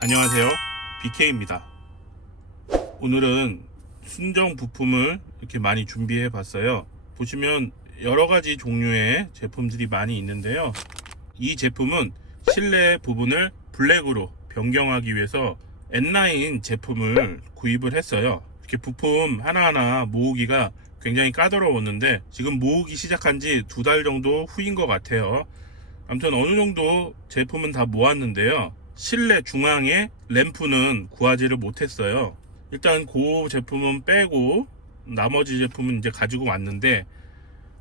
안녕하세요, BK입니다. 오늘은 순정 부품을 이렇게 많이 준비해 봤어요. 보시면 여러가지 종류의 제품들이 많이 있는데요, 이 제품은 실내 부분을 블랙으로 변경하기 위해서 N9 제품을 구입을 했어요. 이렇게 부품 하나하나 모으기가 굉장히 까다로웠는데 지금 모으기 시작한 지 2달 정도 후인 것 같아요. 아무튼 어느 정도 제품은 다 모았는데요, 실내 중앙에 램프는 구하지를 못했어요. 일단 그 제품은 빼고 나머지 제품은 이제 가지고 왔는데,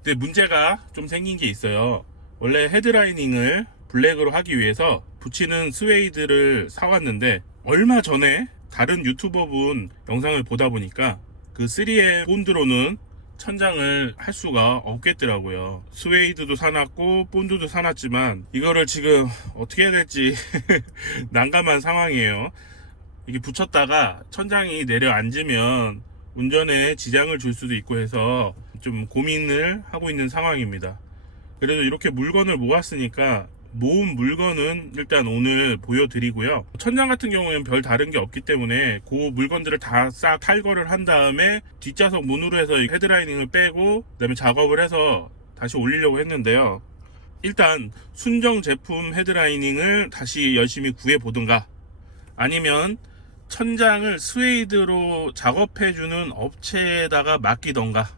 근데 문제가 좀 생긴 게 있어요. 원래 헤드라이닝을 블랙으로 하기 위해서 붙이는 스웨이드를 사왔는데, 얼마 전에 다른 유튜버분 영상을 보다 보니까 그 3M 본드로는 천장을 할 수가 없겠더라고요. 스웨이드도 사놨고 본드도 사놨지만 이거를 지금 어떻게 해야 될지 난감한 상황이에요. 이게 붙였다가 천장이 내려앉으면 운전에 지장을 줄 수도 있고 해서 좀 고민을 하고 있는 상황입니다. 그래도 이렇게 물건을 모았으니까 모은 물건은 일단 오늘 보여드리고요. 천장 같은 경우에는 별 다른 게 없기 때문에 그 물건들을 다 싹 탈거를 한 다음에 뒷좌석 문으로 해서 헤드라이닝을 빼고 그다음에 작업을 해서 다시 올리려고 했는데요, 일단 순정 제품 헤드라이닝을 다시 열심히 구해 보든가, 아니면 천장을 스웨이드로 작업해주는 업체에다가 맡기던가,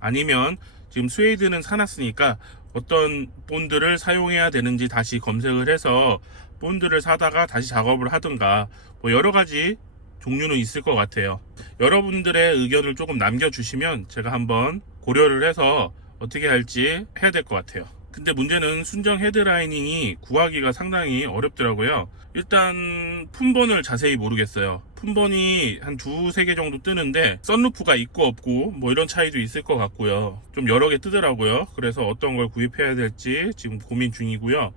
아니면 지금 스웨이드는 사놨으니까 어떤 본드를 사용해야 되는지 다시 검색을 해서 본드를 사다가 다시 작업을 하든가, 뭐 여러가지 종류는 있을 것 같아요. 여러분들의 의견을 조금 남겨주시면 제가 한번 고려를 해서 어떻게 할지 해야 될 것 같아요. 근데 문제는 순정 헤드라이닝이 구하기가 상당히 어렵더라고요. 일단 품번을 자세히 모르겠어요. 품번이 한 2-3개 정도 뜨는데 썬루프가 있고 없고 뭐 이런 차이도 있을 것 같고요. 좀 여러 개 뜨더라고요. 그래서 어떤 걸 구입해야 될지 지금 고민 중이고요.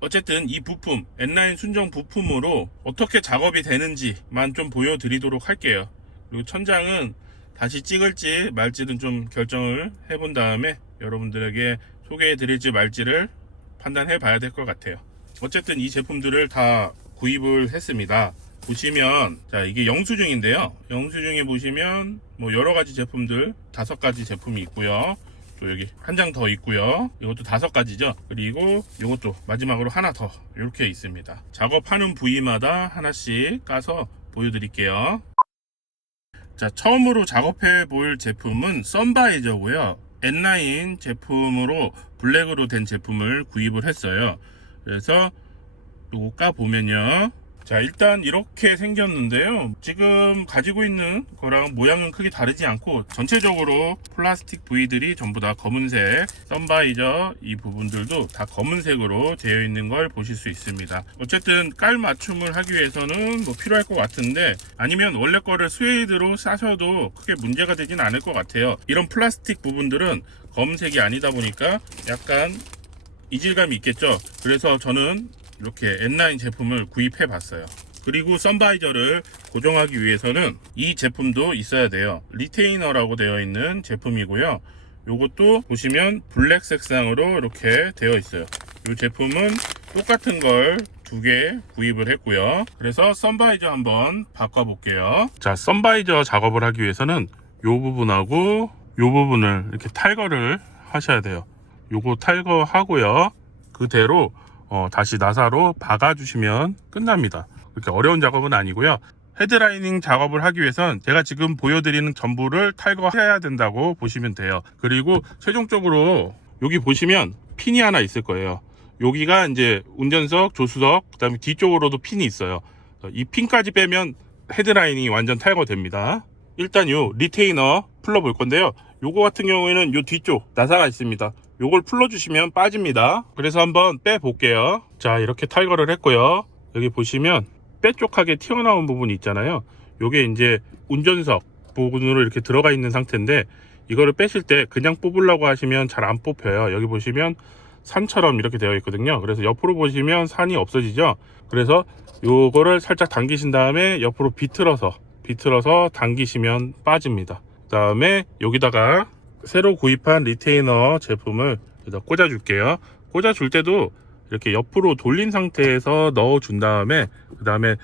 어쨌든 이 부품, N9 순정 부품으로 어떻게 작업이 되는지만 좀 보여드리도록 할게요. 그리고 천장은 다시 찍을지 말지는 좀 결정을 해본 다음에 여러분들에게 소개해 드릴지 말지를 판단해 봐야 될 것 같아요. 어쨌든 이 제품들을 다 구입을 했습니다. 보시면, 자, 이게 영수증인데요, 영수증에 보시면 뭐 여러가지 제품들 5가지 제품이 있고요, 또 여기 한 장 더 있고요, 이것도 5가지죠. 그리고 이것도 마지막으로 하나 더 이렇게 있습니다. 작업하는 부위마다 하나씩 까서 보여드릴게요. 자, 처음으로 작업해 볼 제품은 썬바이저고요. N9 제품으로 블랙으로 된 제품을 구입을 했어요. 그래서 요거 까보면요, 자, 일단 이렇게 생겼는데요, 지금 가지고 있는 거랑 모양은 크게 다르지 않고 전체적으로 플라스틱 부위들이 전부 다 검은색, 썬바이저 이 부분들도 다 검은색으로 되어 있는 걸 보실 수 있습니다. 어쨌든 깔 맞춤을 하기 위해서는 뭐 필요할 것 같은데, 아니면 원래 거를 스웨이드로 싸셔도 크게 문제가 되진 않을 것 같아요. 이런 플라스틱 부분들은 검은색이 아니다 보니까 약간 이질감이 있겠죠. 그래서 저는 이렇게 N9 제품을 구입해 봤어요. 그리고 썬바이저를 고정하기 위해서는 이 제품도 있어야 돼요. 리테이너라고 되어 있는 제품이고요. 요것도 보시면 블랙 색상으로 이렇게 되어 있어요. 이 제품은 똑같은 걸 2개 구입을 했고요. 그래서 썬바이저 한번 바꿔 볼게요. 자, 썬바이저 작업을 하기 위해서는 요 부분하고 요 부분을 이렇게 탈거를 하셔야 돼요. 요거 탈거하고요, 그대로 다시 나사로 박아주시면 끝납니다. 그렇게 어려운 작업은 아니고요. 헤드라이닝 작업을 하기 위해선 제가 지금 보여드리는 전부를 탈거해야 된다고 보시면 돼요. 그리고 최종적으로 여기 보시면 핀이 하나 있을 거예요. 여기가 이제 운전석, 조수석, 그 다음에 뒤쪽으로도 핀이 있어요. 이 핀까지 빼면 헤드라이닝이 완전 탈거됩니다. 일단 요 리테이너 풀러 볼 건데요, 요거 같은 경우에는 요 뒤쪽 나사가 있습니다. 요걸 풀어주시면 빠집니다. 그래서 한번 빼 볼게요. 자, 이렇게 탈거를 했고요. 여기 보시면 뾰족하게 튀어나온 부분이 있잖아요. 요게 이제 운전석 부분으로 이렇게 들어가 있는 상태인데, 이거를 빼실 때 그냥 뽑으려고 하시면 잘 안 뽑혀요. 여기 보시면 산처럼 이렇게 되어 있거든요. 그래서 옆으로 보시면 산이 없어지죠. 그래서 요거를 살짝 당기신 다음에 옆으로 비틀어서 당기시면 빠집니다. 그 다음에 여기다가 새로 구입한 리테이너 제품을 여기다 꽂아 줄게요. 꽂아 줄 때도 이렇게 옆으로 돌린 상태에서 넣어 준 다음에 그 다음에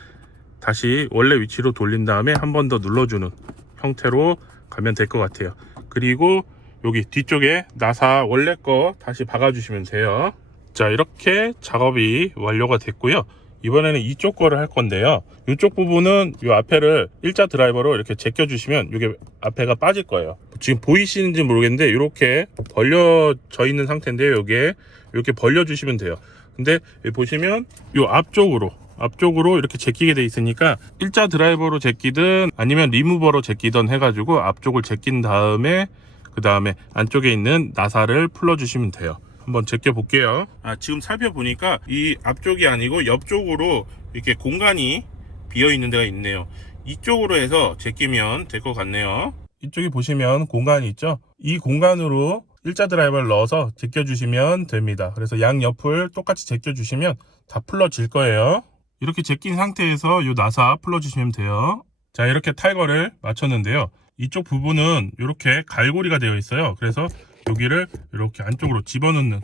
다시 원래 위치로 돌린 다음에 한 번 더 눌러주는 형태로 가면 될 것 같아요. 그리고 여기 뒤쪽에 나사 원래 거 다시 박아 주시면 돼요. 자, 이렇게 작업이 완료가 됐고요. 이번에는 이쪽 거를 할 건데요. 이쪽 부분은 이 앞에를 일자 드라이버로 이렇게 제껴 주시면 이게 앞에가 빠질 거예요. 지금 보이시는지 모르겠는데 이렇게 벌려져 있는 상태인데요. 여기에 이렇게 벌려 주시면 돼요. 근데 여기 보시면 이 앞쪽으로 이렇게 제끼게 돼 있으니까 일자 드라이버로 제끼든 아니면 리무버로 제끼든 해가지고 앞쪽을 제낀 다음에 그 다음에 안쪽에 있는 나사를 풀어 주시면 돼요. 한번 제껴 볼게요. 지금 살펴보니까 이 앞쪽이 아니고 옆쪽으로 이렇게 공간이 비어 있는 데가 있네요. 이쪽으로 해서 제끼면 될 것 같네요. 이쪽에 보시면 공간이 있죠. 이 공간으로 일자 드라이버를 넣어서 제껴 주시면 됩니다. 그래서 양옆을 똑같이 제껴 주시면 다 풀어질 거예요. 이렇게 제낀 상태에서 이 나사 풀어 주시면 돼요. 자, 이렇게 탈거를 마쳤는데요. 이쪽 부분은 이렇게 갈고리가 되어 있어요. 그래서 여기를 이렇게 안쪽으로 집어넣는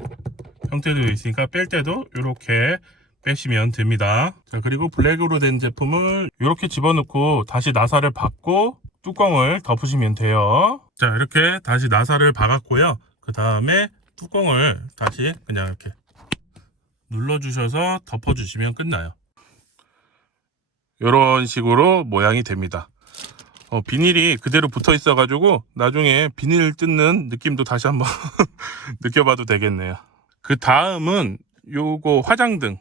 형태로 되어 있으니까 뺄 때도 이렇게 빼시면 됩니다. 자, 그리고 블랙으로 된 제품을 이렇게 집어넣고 다시 나사를 박고 뚜껑을 덮으시면 돼요. 자, 이렇게 다시 나사를 박았고요. 그 다음에 뚜껑을 다시 그냥 이렇게 눌러주셔서 덮어주시면 끝나요. 이런 식으로 모양이 됩니다. 비닐이 그대로 붙어 있어 가지고 나중에 비닐 뜯는 느낌도 다시 한번 느껴봐도 되겠네요. 그 다음은 요거 화장등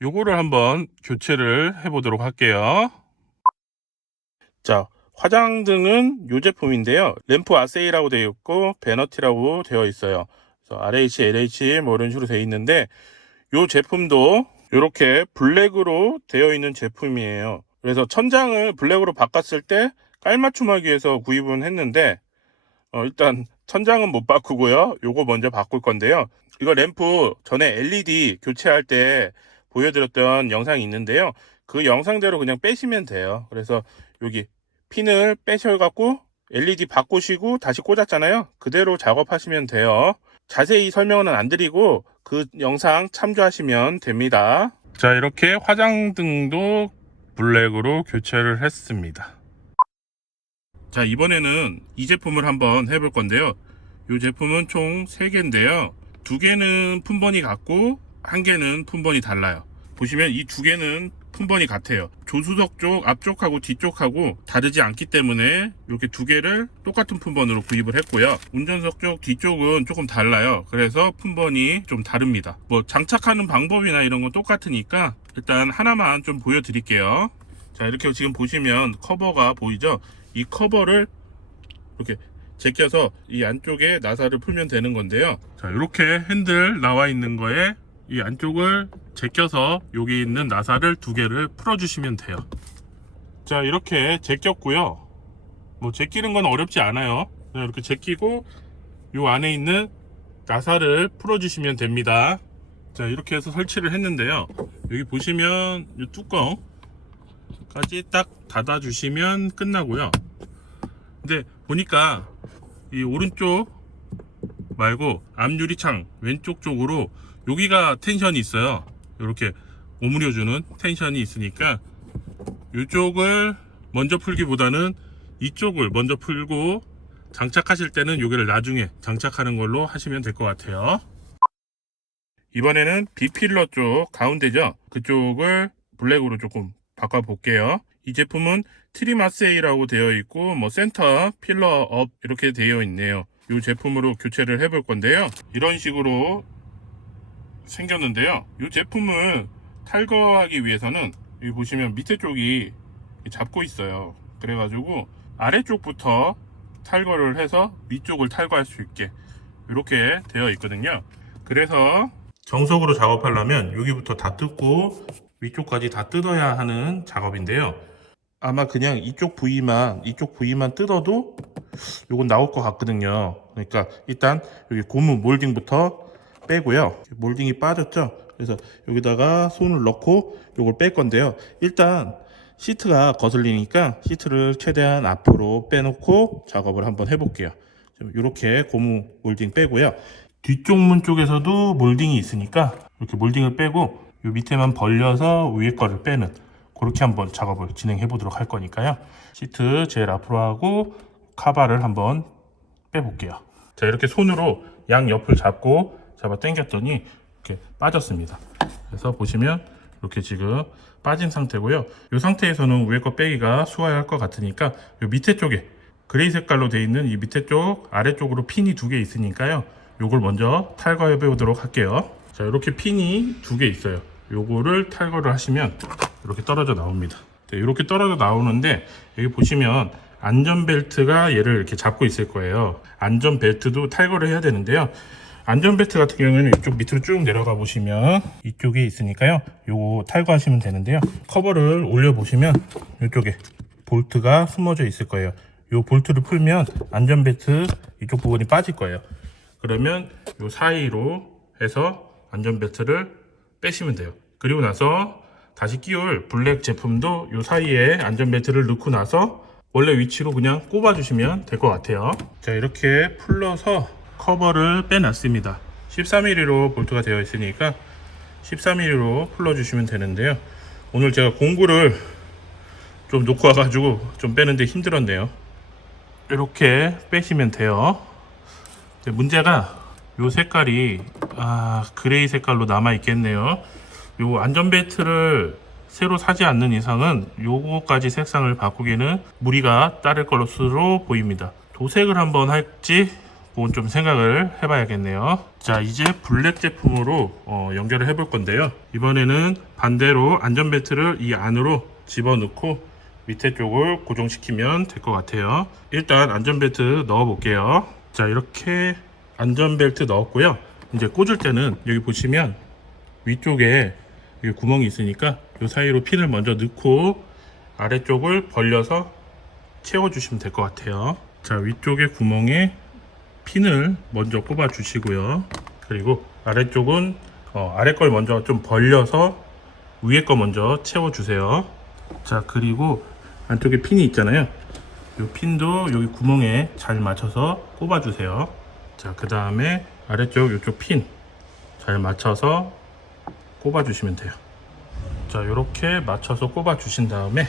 요거를 한번 교체를 해 보도록 할게요. 자, 화장등은 요 제품인데요. 램프 아세이라고 되어 있고 베너티라고 되어 있어요. 그래서 RH, LH 뭐 이런 식으로 되어 있는데 요 제품도 이렇게 블랙으로 되어 있는 제품이에요. 그래서 천장을 블랙으로 바꿨을 때 깔맞춤하기 위해서 구입은 했는데 일단 천장은 못 바꾸고요. 요거 먼저 바꿀 건데요. 이거 램프 전에 LED 교체할 때 보여드렸던 영상이 있는데요. 그 영상대로 그냥 빼시면 돼요. 그래서 여기 핀을 빼셔갖고 LED 바꾸시고 다시 꽂았잖아요. 그대로 작업하시면 돼요. 자세히 설명은 안 드리고 그 영상 참조하시면 됩니다. 자, 이렇게 화장등도 블랙으로 교체를 했습니다. 자, 이번에는 이 제품을 한번 해볼 건데요. 이 제품은 총 3개인데요. 2개는 품번이 같고 1개는 품번이 달라요. 보시면 이 2개는 품번이 같아요. 조수석 쪽 앞쪽하고 뒤쪽하고 다르지 않기 때문에 이렇게 2개를 똑같은 품번으로 구입을 했고요. 운전석 쪽 뒤쪽은 조금 달라요. 그래서 품번이 좀 다릅니다. 뭐 장착하는 방법이나 이런 건 똑같으니까 일단 하나만 좀 보여드릴게요. 자, 이렇게 지금 보시면 커버가 보이죠? 이 커버를 이렇게 제껴서 이 안쪽에 나사를 풀면 되는 건데요. 자, 이렇게 핸들 나와 있는 거에 이 안쪽을 제껴서 여기 있는 나사를 2개를 풀어주시면 돼요. 자, 이렇게 제꼈고요. 뭐 제끼는 건 어렵지 않아요. 그냥 이렇게 제끼고 이 안에 있는 나사를 풀어주시면 됩니다. 자, 이렇게 해서 설치를 했는데요. 여기 보시면 이 뚜껑까지 딱 닫아주시면 끝나고요. 근데 보니까 이 오른쪽 말고 앞유리창 왼쪽 쪽으로 여기가 텐션이 있어요. 이렇게 오므려주는 텐션이 있으니까 이쪽을 먼저 풀기보다는 이쪽을 먼저 풀고 장착하실 때는 여기를 나중에 장착하는 걸로 하시면 될 것 같아요. 이번에는 B필러 쪽 가운데죠. 그쪽을 블랙으로 조금 바꿔 볼게요. 이 제품은 트리마세이라고 되어 있고 뭐 센터 필러 업 이렇게 되어 있네요. 이 제품으로 교체를 해 볼 건데요. 이런 식으로 생겼는데요. 이 제품을 탈거하기 위해서는 여기 보시면 밑에 쪽이 잡고 있어요. 그래가지고 아래쪽부터 탈거를 해서 위쪽을 탈거할 수 있게 이렇게 되어 있거든요. 그래서 정석으로 작업하려면 여기부터 다 뜯고 위쪽까지 다 뜯어야 하는 작업인데요. 아마 그냥 이쪽 부위만 뜯어도 요건 나올 것 같거든요. 그러니까 일단 여기 고무 몰딩부터 빼고요. 몰딩이 빠졌죠. 그래서 여기다가 손을 넣고 요걸 뺄 건데요. 일단 시트가 거슬리니까 시트를 최대한 앞으로 빼놓고 작업을 한번 해볼게요. 이렇게 고무 몰딩 빼고요. 뒤쪽 문 쪽에서도 몰딩이 있으니까 이렇게 몰딩을 빼고 이 밑에만 벌려서 위에 거를 빼는 그렇게 한번 작업을 진행해 보도록 할 거니까요. 시트 제일 앞으로 하고 카바를 한번 빼볼게요. 자, 이렇게 손으로 양 옆을 잡아 당겼더니 이렇게 빠졌습니다. 그래서 보시면 이렇게 지금 빠진 상태고요. 이 상태에서는 위에 거 빼기가 수월할 것 같으니까 이 밑에 쪽에 그레이 색깔로 되어 있는 이 밑에 쪽 아래쪽으로 핀이 2개 있으니까요. 요걸 먼저 탈거해 보도록 할게요. 자, 이렇게 핀이 2개 있어요. 요거를 탈거를 하시면 이렇게 떨어져 나옵니다. 네, 이렇게 떨어져 나오는데 여기 보시면 안전벨트가 얘를 이렇게 잡고 있을 거예요. 안전벨트도 탈거를 해야 되는데요. 안전벨트 같은 경우에는 이쪽 밑으로 쭉 내려가 보시면 이쪽에 있으니까요. 요거 탈거하시면 되는데요. 커버를 올려 보시면 이쪽에 볼트가 숨어져 있을 거예요. 요 볼트를 풀면 안전벨트 이쪽 부분이 빠질 거예요. 그러면 요 사이로 해서 안전벨트를 빼시면 돼요. 그리고 나서 다시 끼울 블랙 제품도 요 사이에 안전벨트를 넣고 나서 원래 위치로 그냥 꼽아 주시면 될 것 같아요. 자, 이렇게 풀러서 커버를 빼놨습니다. 13mm로 볼트가 되어 있으니까 13mm로 풀러 주시면 되는데요. 오늘 제가 공구를 좀 놓고 와가지고 좀 빼는데 힘들었네요. 이렇게 빼시면 돼요. 문제가 요 색깔이 그레이 색깔로 남아 있겠네요. 요 안전벨트를 새로 사지 않는 이상은 요거까지 색상을 바꾸기는 무리가 따를 것으로 보입니다. 도색을 한번 할지 그건 좀 생각을 해봐야겠네요. 자, 이제 블랙 제품으로 연결을 해볼 건데요. 이번에는 반대로 안전벨트를 이 안으로 집어넣고 밑에 쪽을 고정시키면 될 것 같아요. 일단 안전벨트 넣어 볼게요. 자, 이렇게 안전벨트 넣었고요. 이제 꽂을 때는 여기 보시면 위쪽에 여기 구멍이 있으니까 이 사이로 핀을 먼저 넣고 아래쪽을 벌려서 채워주시면 될 것 같아요. 자, 위쪽에 구멍에 핀을 먼저 꼽아 주시고요. 그리고 아래쪽은 아래 걸 먼저 좀 벌려서 위에 거 먼저 채워 주세요. 자, 그리고 안쪽에 핀이 있잖아요. 이 핀도 여기 구멍에 잘 맞춰서 꼽아 주세요. 자, 그 다음에 아래쪽 이쪽 핀 잘 맞춰서 꼽아 주시면 돼요. 자, 이렇게 맞춰서 꼽아 주신 다음에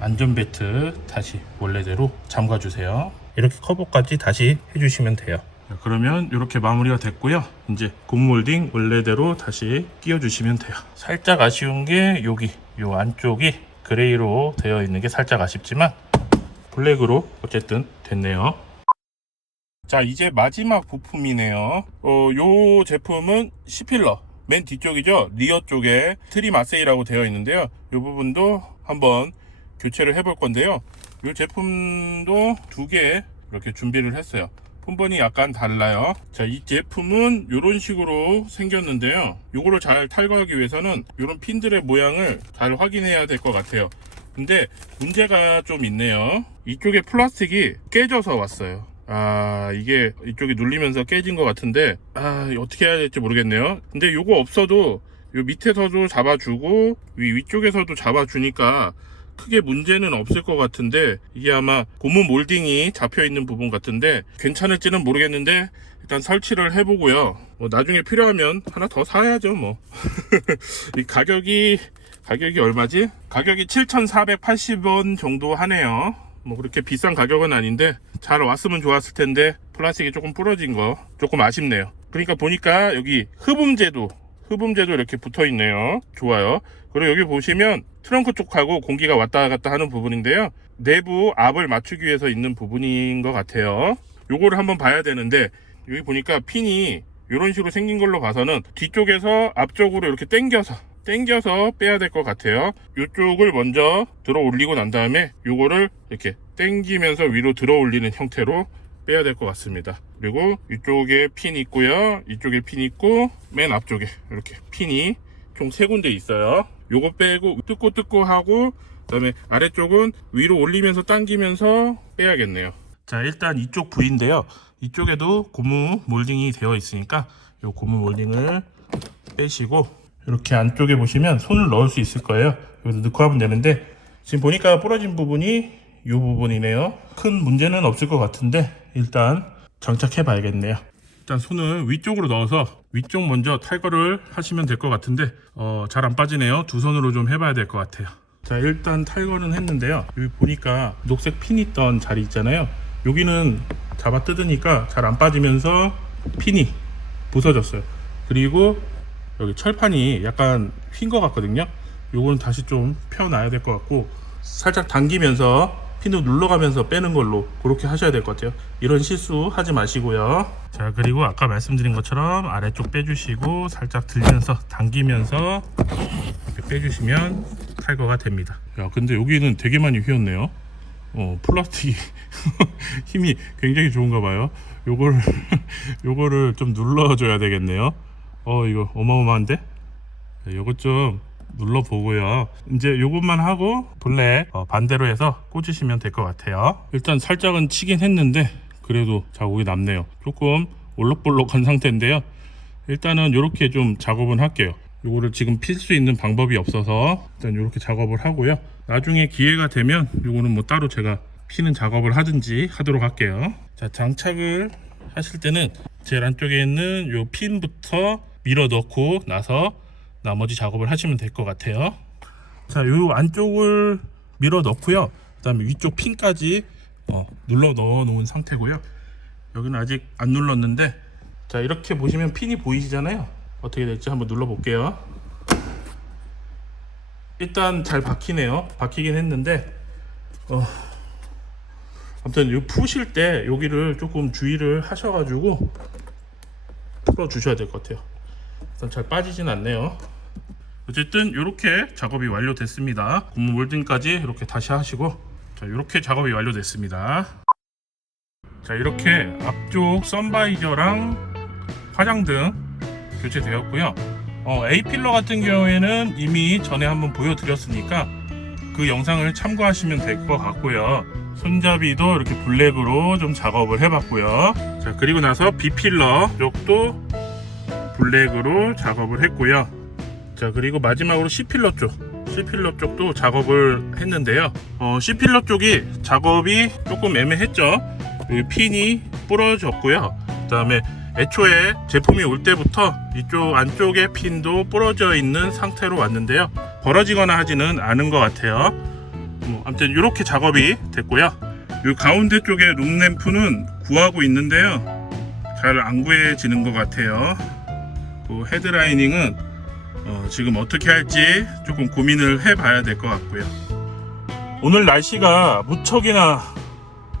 안전벨트 다시 원래대로 잠가 주세요. 이렇게 커버까지 다시 해주시면 돼요. 자, 그러면 이렇게 마무리가 됐고요. 이제 고무 몰딩 원래대로 다시 끼워 주시면 돼요. 살짝 아쉬운 게 여기 요 안쪽이 그레이로 되어 있는 게 살짝 아쉽지만 블랙으로 어쨌든 됐네요. 자, 이제 마지막 부품이네요. 요 제품은 C필러 맨 뒤쪽이죠. 리어 쪽에 트림 아세이라고 되어 있는데요. 이 부분도 한번 교체를 해볼 건데요. 이 제품도 2개 이렇게 준비를 했어요. 폰번이 약간 달라요. 자, 이 제품은 이런 식으로 생겼는데요. 이거를 잘 탈거하기 위해서는 이런 핀들의 모양을 잘 확인해야 될 것 같아요. 근데 문제가 좀 있네요. 이쪽에 플라스틱이 깨져서 왔어요. 이게 이쪽이 눌리면서 깨진 것 같은데 어떻게 해야 될지 모르겠네요. 근데 요거 없어도 요 밑에서도 잡아주고 위쪽에서도 잡아주니까 크게 문제는 없을 것 같은데 이게 아마 고무 몰딩이 잡혀 있는 부분 같은데 괜찮을지는 모르겠는데 일단 설치를 해보고요. 나중에 필요하면 하나 더 사야죠 뭐. 이 가격이 얼마지? 가격이 7,480원 정도 하네요. 뭐 그렇게 비싼 가격은 아닌데 잘 왔으면 좋았을 텐데 플라스틱이 조금 부러진 거 조금 아쉽네요. 그러니까 보니까 여기 흡음재도 이렇게 붙어 있네요. 좋아요. 그리고 여기 보시면 트렁크 쪽하고 공기가 왔다 갔다 하는 부분인데요. 내부 압을 맞추기 위해서 있는 부분인 것 같아요. 요거를 한번 봐야 되는데 여기 보니까 핀이 이런 식으로 생긴 걸로 봐서는 뒤쪽에서 앞쪽으로 이렇게 당겨서 빼야 될 것 같아요. 이쪽을 먼저 들어 올리고 난 다음에 요거를 이렇게 당기면서 위로 들어 올리는 형태로 빼야 될 것 같습니다. 그리고 이쪽에 핀 있고요. 이쪽에 핀 있고 맨 앞쪽에 이렇게 핀이 총 3군데 있어요. 요거 빼고 뜯고 하고 그다음에 아래쪽은 위로 올리면서 당기면서 빼야겠네요. 자, 일단 이쪽 부위인데요. 이쪽에도 고무 몰딩이 되어 있으니까 요 고무 몰딩을 빼시고 이렇게 안쪽에 보시면 손을 넣을 수 있을 거예요. 여기서 넣고 하면 되는데 지금 보니까 부러진 부분이 이 부분이네요. 큰 문제는 없을 것 같은데 일단 장착해 봐야겠네요. 일단 손을 위쪽으로 넣어서 위쪽 먼저 탈거를 하시면 될 것 같은데 잘 안 빠지네요. 두 손으로 좀 해봐야 될 것 같아요. 자, 일단 탈거는 했는데요. 여기 보니까 녹색 핀 있던 자리 있잖아요. 여기는 잡아 뜯으니까 잘 안 빠지면서 핀이 부서졌어요. 그리고 여기 철판이 약간 휜 것 같거든요. 요거는 다시 좀 펴놔야 될 것 같고, 살짝 당기면서 핀을 눌러가면서 빼는 걸로 그렇게 하셔야 될 것 같아요. 이런 실수 하지 마시고요. 자, 그리고 아까 말씀드린 것처럼 아래쪽 빼주시고 살짝 들면서 당기면서 이렇게 빼주시면 탈거가 됩니다. 야, 근데 여기는 되게 많이 휘었네요. 플라스틱이 힘이 굉장히 좋은가 봐요. 요거를 좀 눌러줘야 되겠네요. 이거 어마어마한데? 요것 좀 눌러보고요. 이제 요것만 하고 블랙 반대로 해서 꽂으시면 될 것 같아요. 일단 살짝은 치긴 했는데 그래도 자국이 남네요. 조금 올록볼록한 상태인데요. 일단은 이렇게 좀 작업은 할게요. 요거를 지금 필 수 있는 방법이 없어서 일단 이렇게 작업을 하고요. 나중에 기회가 되면 요거는 뭐 따로 제가 피는 작업을 하든지 하도록 할게요. 자, 장착을 하실 때는 제일 안쪽에 있는 요 핀부터 밀어 넣고 나서 나머지 작업을 하시면 될 것 같아요. 자, 요 안쪽을 밀어 넣고요. 그 다음에 위쪽 핀까지 눌러 넣어 놓은 상태고요. 여기는 아직 안 눌렀는데, 자, 이렇게 보시면 핀이 보이시잖아요. 어떻게 될지 한번 눌러 볼게요. 일단 잘 박히네요. 박히긴 했는데 아무튼 요 푸실 때 여기를 조금 주의를 하셔가지고 풀어 주셔야 될 것 같아요. 일단 잘 빠지진 않네요. 어쨌든 이렇게 작업이 완료됐습니다. 고무 몰딩까지 이렇게 다시 하시고, 자, 이렇게 작업이 완료됐습니다. 자, 이렇게 앞쪽 선바이저랑 화장등 교체되었고요. A필러 같은 경우에는 이미 전에 한번 보여드렸으니까 그 영상을 참고하시면 될 것 같고요. 손잡이도 이렇게 블랙으로 좀 작업을 해봤고요. 자, 그리고 나서 B필러 쪽도 블랙으로 작업을 했고요. 자, 그리고 마지막으로 C필러 쪽도 작업을 했는데요. C필러 쪽이 작업이 조금 애매했죠. 핀이 부러졌고요. 그 다음에 애초에 제품이 올 때부터 이쪽 안쪽에 핀도 부러져 있는 상태로 왔는데요. 벌어지거나 하지는 않은 것 같아요. 아무튼 이렇게 작업이 됐고요. 이 가운데 쪽에 룸램프는 구하고 있는데요. 잘 안 구해지는 것 같아요. 그 헤드라이닝은 지금 어떻게 할지 조금 고민을 해봐야 될 것 같고요. 오늘 날씨가 무척이나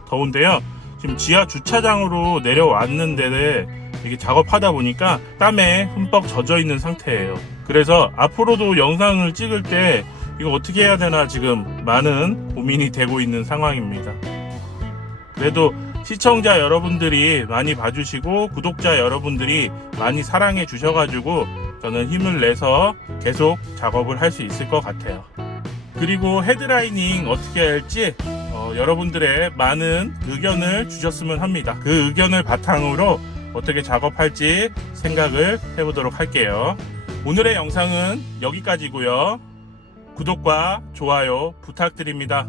더운데요. 지금 지하 주차장으로 내려왔는데 이게 작업하다 보니까 땀에 흠뻑 젖어 있는 상태예요. 그래서 앞으로도 영상을 찍을 때 이거 어떻게 해야 되나 지금 많은 고민이 되고 있는 상황입니다. 그래도 시청자 여러분들이 많이 봐주시고 구독자 여러분들이 많이 사랑해 주셔가지고 저는 힘을 내서 계속 작업을 할 수 있을 것 같아요. 그리고 헤드라이닝 어떻게 할지 여러분들의 많은 의견을 주셨으면 합니다. 그 의견을 바탕으로 어떻게 작업할지 생각을 해보도록 할게요. 오늘의 영상은 여기까지고요. 구독과 좋아요 부탁드립니다.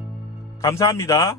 감사합니다.